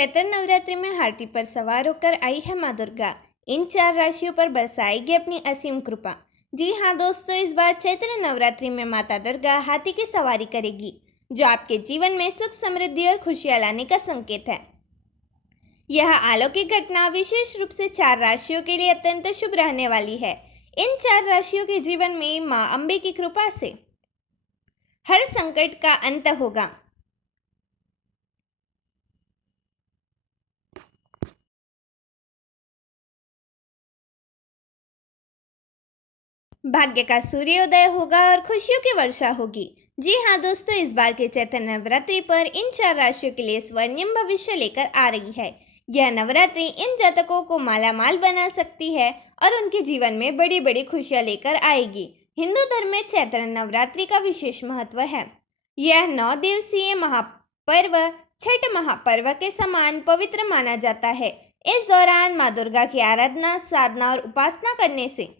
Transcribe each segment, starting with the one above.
चैत्र नवरात्रि में हाथी पर सवार होकर आई है माँ दुर्गा। इन 4 राशियों पर बरसाएगी अपनी असीम कृपा। जी हाँ दोस्तों, इस बार चैत्र नवरात्रि में माता दुर्गा हाथी की सवारी करेगी, जो आपके जीवन में सुख, समृद्धि और खुशियां लाने का संकेत है। यह अलौकिक घटना विशेष रूप से 4 राशियों के लिए अत्यंत शुभ रहने वाली है। इन 4 राशियों के जीवन में माँ अम्बे की कृपा से हर संकट का अंत होगा। भाग्य का सूर्योदय होगा और खुशियों की वर्षा होगी। जी हाँ दोस्तों, इस बार के चैत्र नवरात्रि पर इन 4 राशियों के लिए स्वर्णिम भविष्य लेकर आ रही है। यह नवरात्रि इन जातकों को मालामाल बना सकती है और उनके जीवन में बड़ी बड़ी खुशियां लेकर आएगी। हिंदू धर्म में चैत्र नवरात्रि का विशेष महत्व है। यह 9 दिवसीय महापर्व छठ महापर्व के समान पवित्र माना जाता है। इस दौरान माँ दुर्गा की आराधना, साधना और उपासना करने से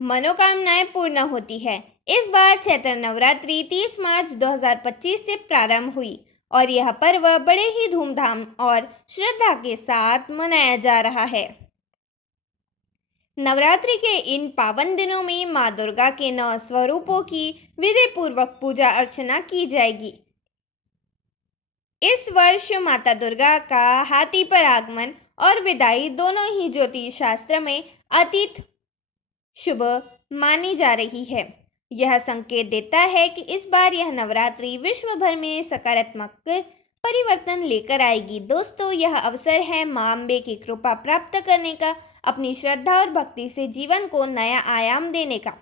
मनोकामनाएं पूर्ण होती है। इस बार चैत्र नवरात्रि 30 मार्च 2025 से प्रारंभ हुई और यह पर्व बड़े ही धूमधाम और श्रद्धा के साथ मनाया जा रहा है। नवरात्रि के इन पावन दिनों में माँ दुर्गा के 9 स्वरूपों की विधि पूर्वक पूजा अर्चना की जाएगी। इस वर्ष माता दुर्गा का हाथी पर आगमन और विदाई दोनों ही ज्योतिष शास्त्र में अतीत शुभ मानी जा रही है। यह संकेत देता है कि इस बार यह नवरात्रि विश्व भर में सकारात्मक परिवर्तन लेकर आएगी। दोस्तों, यह अवसर है मां अम्बे की कृपा प्राप्त करने का, अपनी श्रद्धा और भक्ति से जीवन को नया आयाम देने का।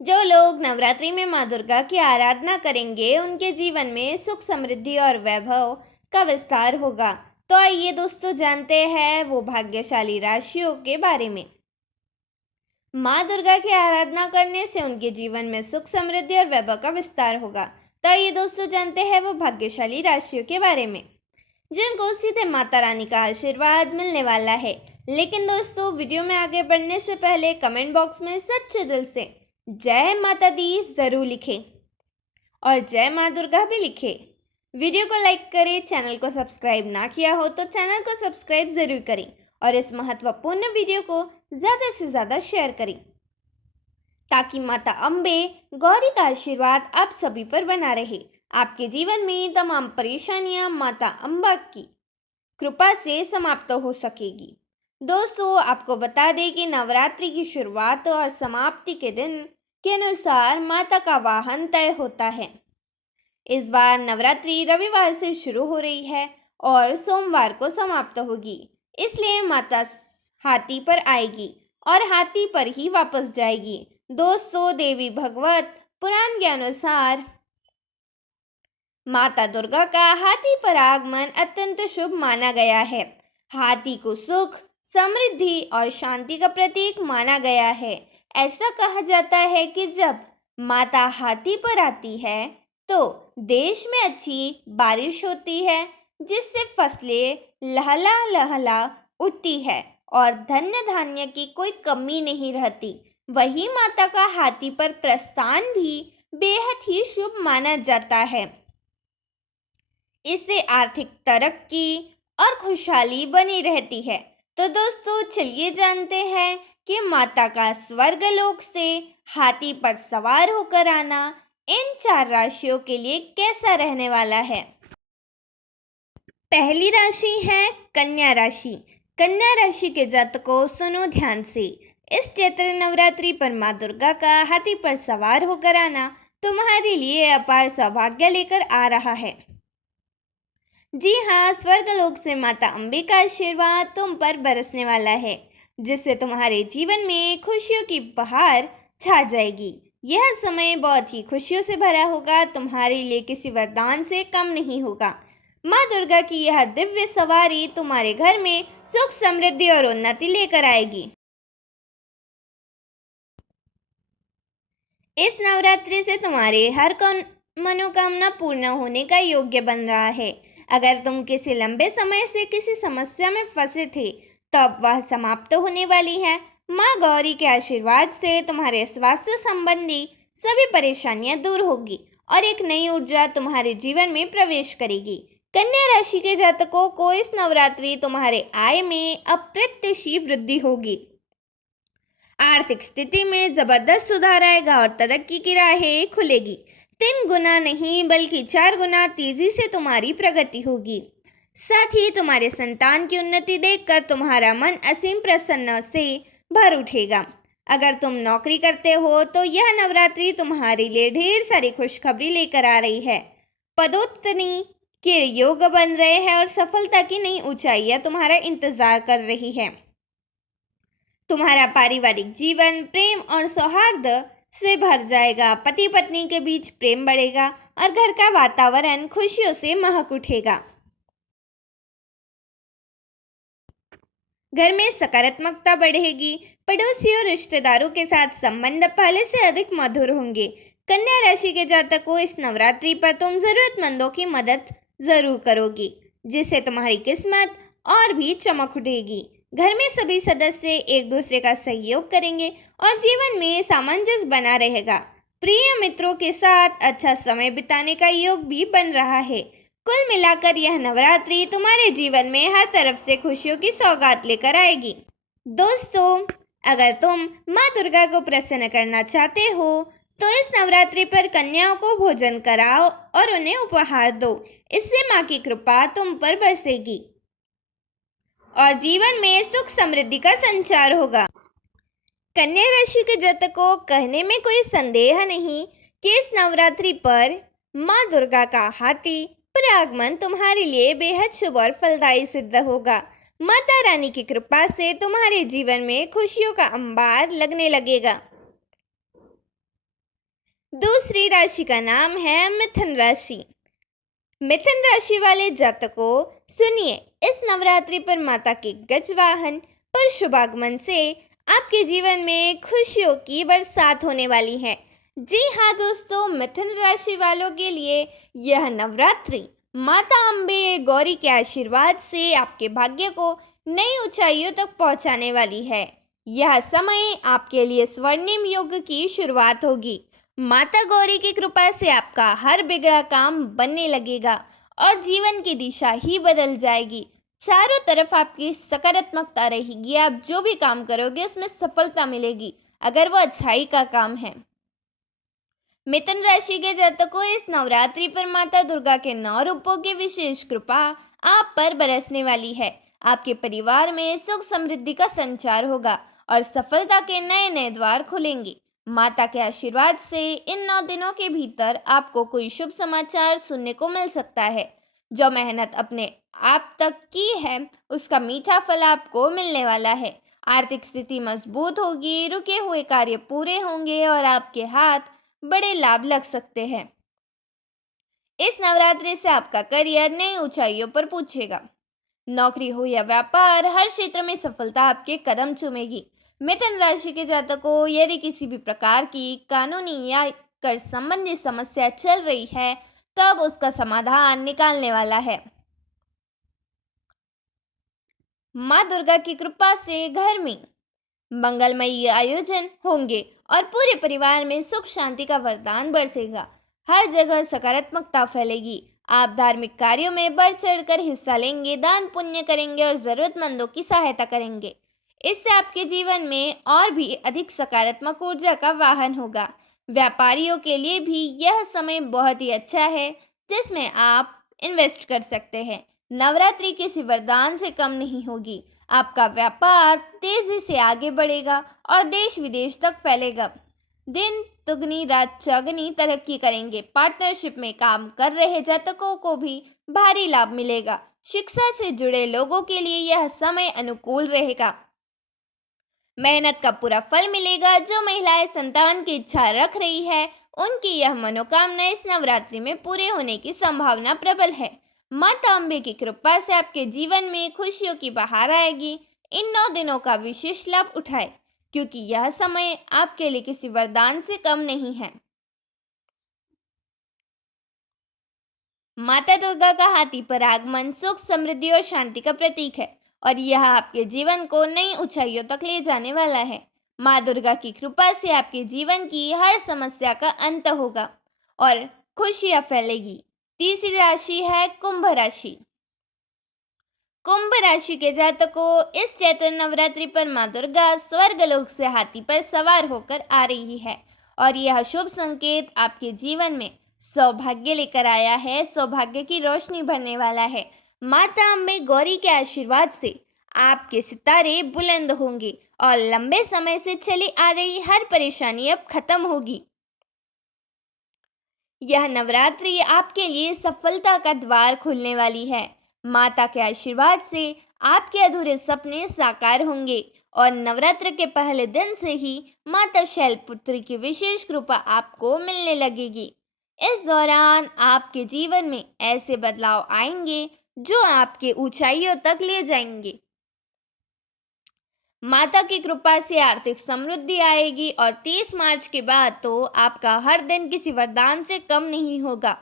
जो लोग नवरात्रि में मां दुर्गा की आराधना करेंगे, उनके जीवन में सुख, समृद्धि और वैभव का विस्तार होगा। तो आइए दोस्तों, जानते हैं वो भाग्यशाली राशियों के बारे में। माँ दुर्गा की आराधना करने से उनके जीवन में सुख, समृद्धि और वैभव का विस्तार होगा। तो ये दोस्तों, जानते हैं वो भाग्यशाली राशियों के बारे में जिनको सीधे माता रानी का आशीर्वाद मिलने वाला है। लेकिन दोस्तों, वीडियो में आगे बढ़ने से पहले कमेंट बॉक्स में सच्चे दिल से जय माता दी जरूर लिखें और जय माँ दुर्गा भी लिखें। वीडियो को लाइक करें, चैनल को सब्सक्राइब ना किया हो तो चैनल को सब्सक्राइब जरूर करें और इस महत्वपूर्ण वीडियो को ज़्यादा से ज़्यादा शेयर करें, ताकि माता अम्बे गौरी का आशीर्वाद आप सभी पर बना रहे। आपके जीवन में तमाम परेशानियां माता अम्बा की कृपा से समाप्त हो सकेगी। दोस्तों, आपको बता दें कि नवरात्रि की शुरुआत और समाप्ति के दिन के अनुसार माता का वाहन तय होता है। इस बार नवरात्रि रविवार से शुरू हो रही है और सोमवार को समाप्त होगी। इसलिए माता हाथी पर आएगी और हाथी पर ही वापस जाएगी। दोस्तों, देवी भागवत पुराण के अनुसार माता दुर्गा का हाथी पर आगमन अत्यंत शुभ माना गया है। हाथी को सुख, समृद्धि और शांति का प्रतीक माना गया है। ऐसा कहा जाता है कि जब माता हाथी पर आती है तो देश में अच्छी बारिश होती है, जिससे फसलें लहला लहला उठती है और धन्य धान्य की कोई कमी नहीं रहती। वही माता का हाथी पर प्रस्थान भी बेहद ही शुभ माना जाता है। इससे आर्थिक तरक्की और खुशहाली बनी रहती है। तो दोस्तों, चलिए जानते हैं कि माता का स्वर्गलोक से हाथी पर सवार होकर आना इन 4 राशियों के लिए कैसा रहने वाला है। पहली राशि है कन्या राशि। कन्या राशि के जातकों, सुनो ध्यान से। इस चैत्र नवरात्रि पर माँ दुर्गा का हाथी पर सवार होकर आना तुम्हारे लिए अपार सौभाग्य लेकर आ रहा है। जी हाँ, स्वर्गलोक से माता अम्बे का आशीर्वाद तुम पर बरसने वाला है, जिससे तुम्हारे जीवन में खुशियों की बहार छा जाएगी। यह समय बहुत ही खुशियों से भरा होगा, तुम्हारे लिए किसी वरदान से कम नहीं होगा। माँ दुर्गा की यह दिव्य सवारी तुम्हारे घर में सुख, समृद्धि और उन्नति लेकर आएगी। इस नवरात्रि से तुम्हारे हर मनोकामना पूर्ण होने का योग्य बन रहा है। अगर तुम किसी लंबे समय से किसी समस्या में फंसे थे, तब वह समाप्त होने वाली है। माँ गौरी के आशीर्वाद से तुम्हारे स्वास्थ्य संबंधी सभी परेशानियां दूर होगी और एक नई ऊर्जा तुम्हारे जीवन में प्रवेश करेगी। कन्या राशि के जातकों को इस नवरात्रि तुम्हारे आय में अप्रत्याशित वृद्धि होगी। आर्थिक स्थिति में जबरदस्त सुधार आएगा और तरक्की की राहें खुलेगी। 3 गुना नहीं बल्कि 4 गुना तेजी से तुम्हारी प्रगति होगी। साथ ही तुम्हारे संतान की उन्नति देखकर तुम्हारा मन असीम प्रसन्न से भर उठेगा। अगर तुम नौकरी करते हो तो यह नवरात्रि तुम्हारे लिए ढेर सारी खुशखबरी लेकर आ रही है। पदोन्नति के योग बन रहे हैं और सफलता की नई ऊंचाइयां तुम्हारा इंतजार कर रही है। तुम्हारा पारिवारिक जीवन प्रेम और सौहार्द से भर जाएगा। पति पत्नी के बीच प्रेम बढ़ेगा और घर का वातावरण खुशियों से महक उठेगा। घर में सकारात्मकता बढ़ेगी। पड़ोसियों और रिश्तेदारों के साथ संबंध पहले से अधिक मधुर होंगे। कन्या राशि के जातकों इस नवरात्रि पर तुम जरूरतमंदों की मदद जरूर करोगी, जिससे तुम्हारी किस्मत और भी चमक उठेगी। घर में सभी सदस्य एक दूसरे का सहयोग करेंगे और जीवन में सामंजस्य बना रहेगा। प्रिय मित्रों के साथ अच्छा समय बिताने का योग भी बन रहा है। कुल मिलाकर यह नवरात्रि तुम्हारे जीवन में हर तरफ से खुशियों की सौगात लेकर आएगी। दोस्तों, अगर तुम माँ दुर्गा को प्रसन्न करना चाहते हो तो इस नवरात्रि पर कन्याओं को भोजन कराओ और उन्हें उपहार दो। इससे माँ की कृपा तुम पर बरसेगी और जीवन में सुख समृद्धि का संचार होगा। कन्या राशि के जातकों, कहने में कोई संदेह नहीं कि इस नवरात्रि पर माँ दुर्गा का हाथी पर आगमन तुम्हारे लिए बेहद शुभ और फलदायी सिद्ध होगा। माता रानी की कृपा से तुम्हारे जीवन में खुशियों का अंबार लगने लगेगा। दूसरी राशि का नाम है मिथुन राशि। मिथुन राशि वाले जातकों, सुनिए, इस नवरात्रि पर माता के गजवाहन पर शुभागमन से आपके जीवन में खुशियों की बरसात होने वाली है। जी हाँ दोस्तों, मिथुन राशि वालों के लिए यह नवरात्रि माता अम्बे गौरी के आशीर्वाद से आपके भाग्य को नई ऊंचाइयों तक पहुंचाने वाली है। यह समय आपके लिए स्वर्णिम युग की शुरुआत होगी। माता गौरी की कृपा से आपका हर बिगड़ा काम बनने लगेगा और जीवन की दिशा ही बदल जाएगी। चारों तरफ आपकी सकारात्मकता रहेगी। आप जो भी काम करोगे उसमें सफलता मिलेगी, अगर वो अच्छाई का काम है। मिथुन राशि के जातकों, इस नवरात्रि पर माता दुर्गा के 9 रूपों की विशेष कृपा आप पर बरसने वाली है। आपके परिवार में सुख समृद्धि का संचार होगा और सफलता के नए नए द्वार खुलेंगे। माता के आशीर्वाद से इन 9 दिनों के भीतर आपको कोई शुभ समाचार सुनने को मिल सकता है। जो मेहनत अपने आप तक की है उसका मीठा फल आपको मिलने वाला है। आर्थिक स्थिति मजबूत होगी, रुके हुए कार्य पूरे होंगे और आपके हाथ बड़े लाभ लग सकते हैं। इस नवरात्रि से आपका करियर नई ऊंचाइयों पर पहुंचेगा। नौकरी हो या व्यापार, हर क्षेत्र में सफलता आपके कदम चूमेगी। मिथुन राशि के जातकों, यदि किसी भी प्रकार की कानूनी या कर संबंधी समस्या चल रही है तब उसका समाधान निकालने वाला है। माँ दुर्गा की कृपा से घर में मंगलमयी आयोजन होंगे और पूरे परिवार में सुख शांति का वरदान बरसेगा। हर जगह सकारात्मकता फैलेगी। आप धार्मिक कार्यों में बढ़ चढ़कर हिस्सा लेंगे, दान पुण्य करेंगे और जरूरतमंदों की सहायता करेंगे। इससे आपके जीवन में और भी अधिक सकारात्मक ऊर्जा का वाहन होगा। व्यापारियों के लिए भी यह समय बहुत ही अच्छा है जिसमें आप इन्वेस्ट कर सकते हैं। नवरात्रि किसी वरदान से कम नहीं होगी। आपका व्यापार तेजी से आगे बढ़ेगा और देश विदेश तक फैलेगा। दिन दुगनी रात चौगनी तरक्की करेंगे। पार्टनरशिप में काम कर रहे जातकों को भी भारी लाभ मिलेगा। शिक्षा से जुड़े लोगों के लिए यह समय अनुकूल रहेगा। मेहनत का पूरा फल मिलेगा। जो महिलाएं संतान की इच्छा रख रही है उनकी यह मनोकामना इस नवरात्रि में पूरे होने की संभावना प्रबल है। माता अम्बे की कृपा से आपके जीवन में खुशियों की बहार आएगी। इन 9 दिनों का विशेष लाभ उठाएं, क्योंकि यह समय आपके लिए किसी वरदान से कम नहीं है। माता दुर्गा का हाथी पर आगमन सुख समृद्धि और शांति का प्रतीक है और यह आपके जीवन को नई ऊंचाइयों तक ले जाने वाला है। माँ दुर्गा की कृपा से आपके जीवन की हर समस्या का अंत होगा और खुशियां फैलेगी। तीसरी राशि है कुंभ राशि। कुंभ राशि के जातकों, इस चैत्र नवरात्रि पर माँ दुर्गा स्वर्गलोक से हाथी पर सवार होकर आ रही है और यह शुभ संकेत आपके जीवन में सौभाग्य लेकर आया है। सौभाग्य की रोशनी भरने वाला है। माता अम्बे गौरी के आशीर्वाद से आपके सितारे बुलंद होंगे और लंबे समय से चली आ रही हर परेशानी अब खत्म होगी। यह नवरात्रि आपके लिए सफलता का द्वार खुलने वाली है। माता के आशीर्वाद से आपके अधूरे सपने साकार होंगे और नवरात्र के पहले दिन से ही माता शैलपुत्री की विशेष कृपा आपको मिलने लगेगी। इस दौरान आपके जीवन में ऐसे बदलाव आएंगे जो आपके ऊंचाइयों तक ले जाएंगे। माता की कृपा से आर्थिक समृद्धि आएगी और 30 मार्च के बाद तो आपका हर दिन किसी वरदान से कम नहीं होगा।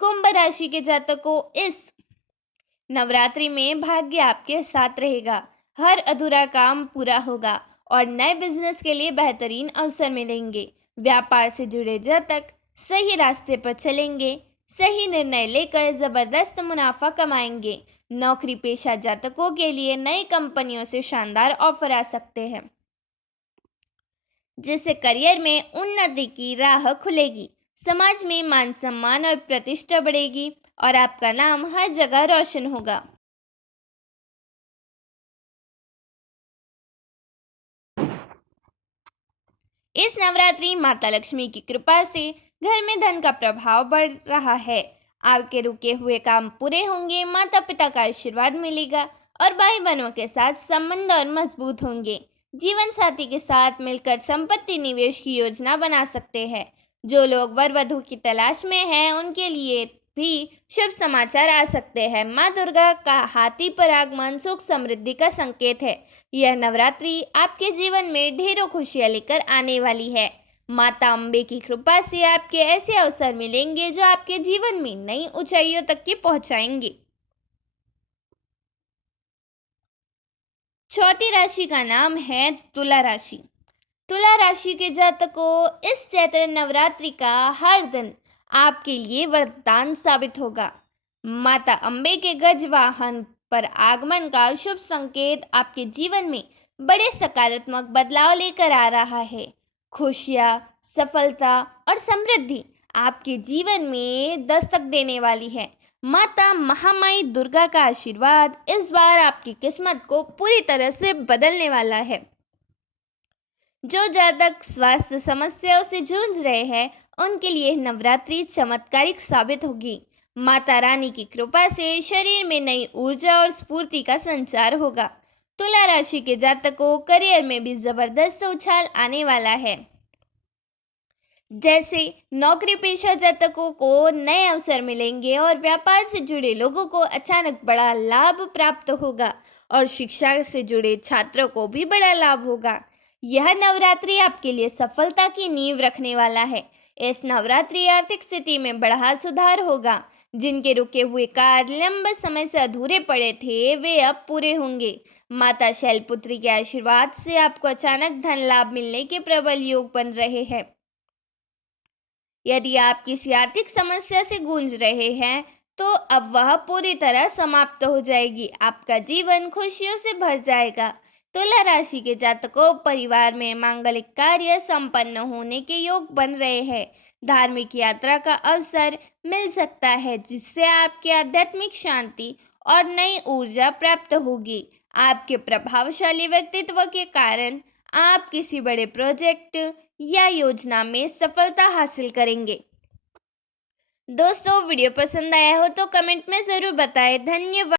कुंभ राशि के जातकों, इस नवरात्रि में भाग्य आपके साथ रहेगा। हर अधूरा काम पूरा होगा और नए बिजनेस के लिए बेहतरीन अवसर मिलेंगे। व्यापार से जुड़े जातक सही रास्ते पर चलेंगे। सही निर्णय लेकर जबरदस्त मुनाफा कमाएंगे। नौकरी पेशा जातकों के लिए नई कंपनियों से शानदार ऑफर आ सकते हैं, जिससे करियर में उन्नति की राह खुलेगी। समाज में मान सम्मान और प्रतिष्ठा बढ़ेगी और आपका नाम हर जगह रोशन होगा। इस नवरात्रि माता लक्ष्मी की कृपा से घर में धन का प्रभाव बढ़ रहा है। आपके रुके हुए काम पूरे होंगे। माता पिता का आशीर्वाद मिलेगा और भाई बहनों के साथ संबंध और मजबूत होंगे। जीवन साथी के साथ मिलकर संपत्ति निवेश की योजना बना सकते हैं। जो लोग वर वधू की तलाश में हैं, उनके लिए भी शुभ समाचार आ सकते हैं। माँ दुर्गा का हाथी पर आगमन सुख समृद्धि का संकेत है। यह नवरात्रि आपके जीवन में ढेरों खुशियां लेकर आने वाली है। माता अम्बे की कृपा से आपके ऐसे अवसर मिलेंगे जो आपके जीवन में नई ऊंचाइयों तक के पहुंचाएंगे। चौथी राशि का नाम है तुला राशि। तुला राशि के जातकों, इस चैत्र नवरात्रि का हर दिन आपके लिए वरदान साबित होगा। माता अम्बे के गज वाहन पर आगमन का शुभ संकेत आपके जीवन में बड़े सकारात्मक बदलाव लेकर आ रहा है। खुशियाँ, सफलता और समृद्धि आपके जीवन में दस्तक देने वाली है। माता महामाई दुर्गा का आशीर्वाद इस बार आपकी किस्मत को पूरी तरह से बदलने वाला है। जो जातक स्वास्थ्य समस्याओं से जूझ रहे हैं, उनके लिए नवरात्रि चमत्कारिक साबित होगी। माता रानी की कृपा से शरीर में नई ऊर्जा और स्फूर्ति का संचार होगा। तुला राशि के जातकों, करियर में भी जबरदस्त उछाल आने वाला है। जैसे नौकरी पेशा जातकों को नए अवसर मिलेंगे और व्यापार से जुड़े लोगों को अचानक बड़ा लाभ प्राप्त होगा और शिक्षा से जुड़े छात्रों को भी बड़ा लाभ होगा। यह नवरात्रि आपके लिए सफलता की नींव रखने वाला है। इस नवरात्रि आर्थिक स्थिति में बड़ा सुधार होगा। जिनके रुके हुए कार्य लंबे समय से अधूरे पड़े थे, वे अब पूरे होंगे। माता शैलपुत्री के आशीर्वाद से आपको अचानक धन लाभ मिलने के प्रबल योग बन रहे हैं। यदि आप किसी आर्थिक समस्या से गूंज रहे हैं, तो अब वह पूरी तरह समाप्त हो जाएगी। आपका जीवन खुशियों से भर जाएगा। तुला राशि के जातकों, परिवार में मांगलिक कार्य संपन्न होने के योग बन रहे हैं। धार्मिक यात्रा का अवसर मिल सकता है, जिससे आपकी आध्यात्मिक शांति और नई ऊर्जा प्राप्त होगी। आपके प्रभावशाली व्यक्तित्व के कारण आप किसी बड़े प्रोजेक्ट या योजना में सफलता हासिल करेंगे। दोस्तों, वीडियो पसंद आया हो तो कमेंट में ज़रूर बताएं। धन्यवाद।